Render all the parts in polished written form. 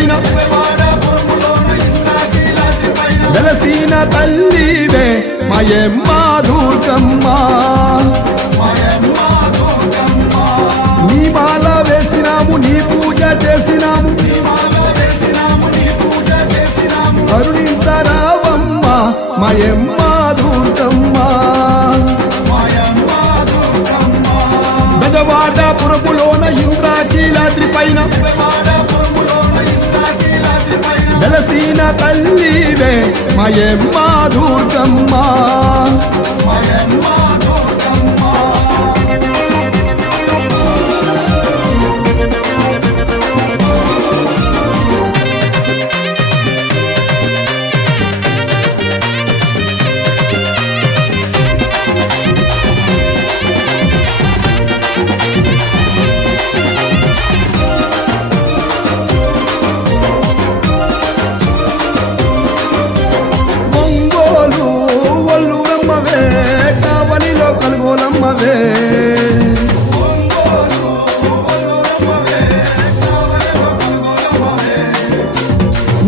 పైన వెలసిన తల్లివే మాయమ్మ దుర్గమ్మ నీ మాల వేసినాము నీ పూజ చేసినాము కరుణించరావమ్మ మాయమ్మ దుర్గమ్మ బెజవాడ పురపులోన ఇంద్రాకీలాద్రి పైన వెలసిన తల్లివే మాయమ్మ దుర్గమ్మ కలుగోలమ్మవే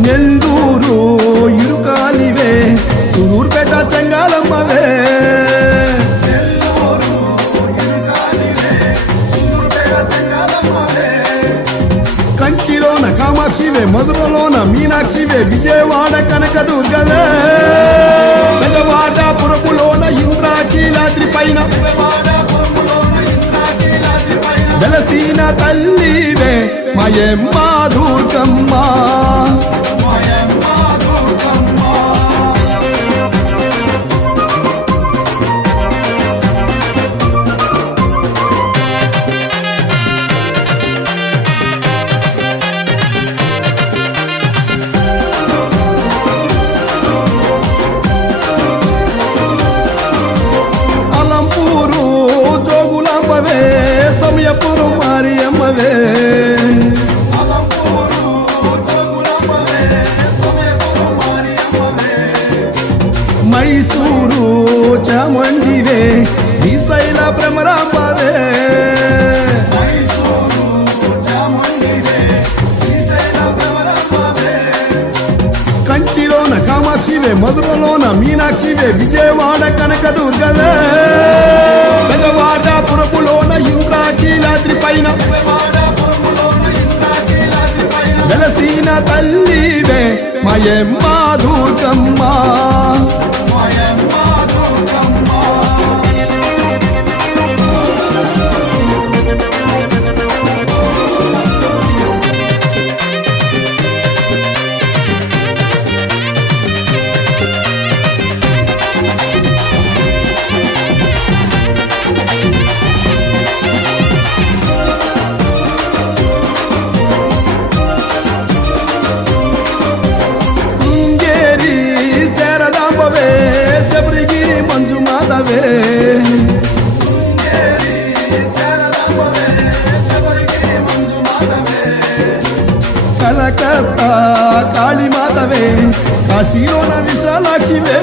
నెల్లూరు ఇరుకాలివే సూర్పేట చెంగాలమ్మవే కంచిలోన కామాక్షివే మధురలోన మీనాక్షివే విజయవాడ కనకదుర్గవే బెజవాడ పురపులోన ఇంద్రాకీలాద్రి పైన వెలసిన తల్లివే మాయమ్మ దుర్గమ్మ సమయపురం మారియమ్మవే మైసూరు చాముండివే శ్రీశైల భ్రమరాంబవే కంచిలోన కామాక్షివే మధురలోన మీనాక్షివే విజయవాడ కనకదుర్గవే బెజవాడ పురపులోన ఇంద్రాకీలాద్రి పైన వెలసిన తల్లివే మాయమ్మ దుర్గమ్మ శబరిగిరి మంజు మాధవే కలకత్తా కాళీ మాధవే కాశీలోన విశాలాక్షివే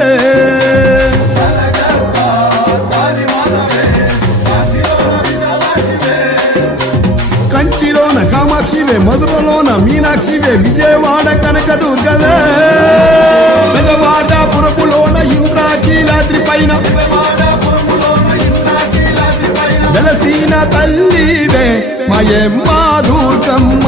కంచిలోన కామాక్షివే మధురలోన మీనాక్షివే విజయవాడ కనకదుర్గవే బెజవాడ పురపులోన ఇంద్రాకీలాద్రి పైన వెలసిన తల్లివే మాయమ్మ దుర్గమ్మ